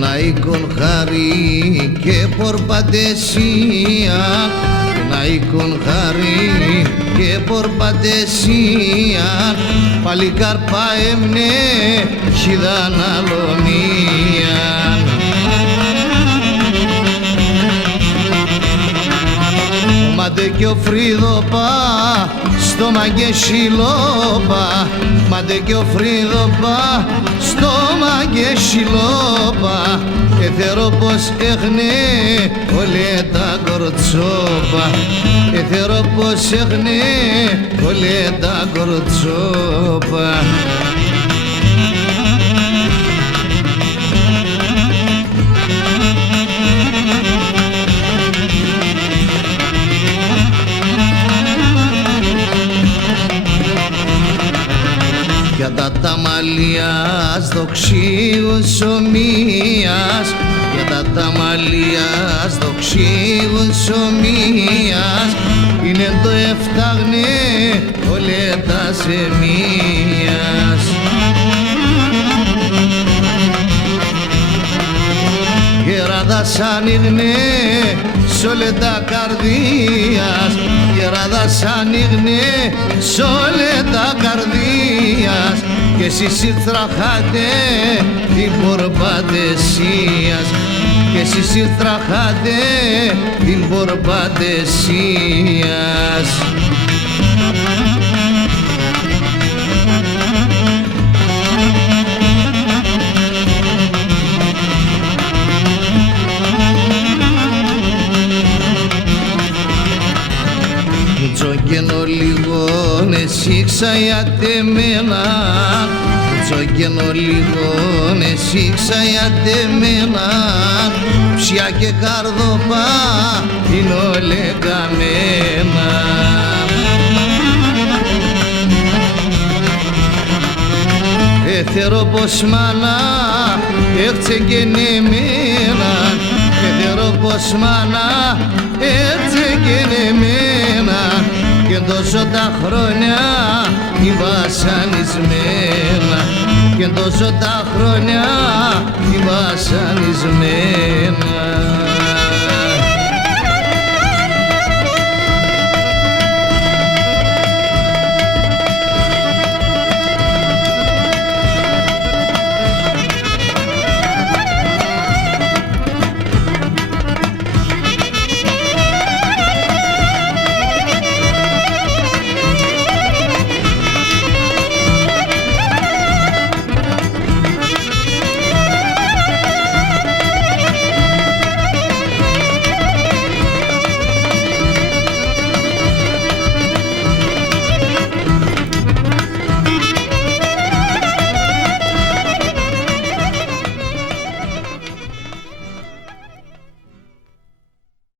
να οίκον χαρί και πορπαντεσία, να οίκον χαρί και πορπαντεσία, παλικάρπα έμνε χιδάν αλωνίαν. Μάντε κι ο Φρίδοπα στο μαγκεσιλόπα, μάντε κι ο Φρίδοπα στο μαγκεσιλόπα, εθερό πως έχνε όλε τα κορτσόπα, εθερό πως έχνε όλε τα κορτσόπα. Για τα ταμαλίας δοξίους ομοίας, για τα ταμαλίας δοξίους ομοίας, είναι το εφτάγνε όλε τα σεμίας. Γεράδας ανοίγνε σ' όλε τα καρδίας, γεράδας ανοίγνε σ' όλε τα καρδίας, και εσείς ήρθραχάτε την πορπαντεσίας, και εσείς ήρθραχάτε την πορπαντεσίας. Τζογγένο λίγον εσύ ξαϊάτε μένα, τζογγένο λίγον εσύ ξαϊάτε μένα, ψιά και καρδοπά είναι όλε καμένα. Εθερό πως μάνα έρτσε και νεμένα, εθερό πως μάνα έρτσε και νεμένα, και τόσο τα χρόνια η βασανισμένα, και τόσο τα χρόνια η βασανισμένα.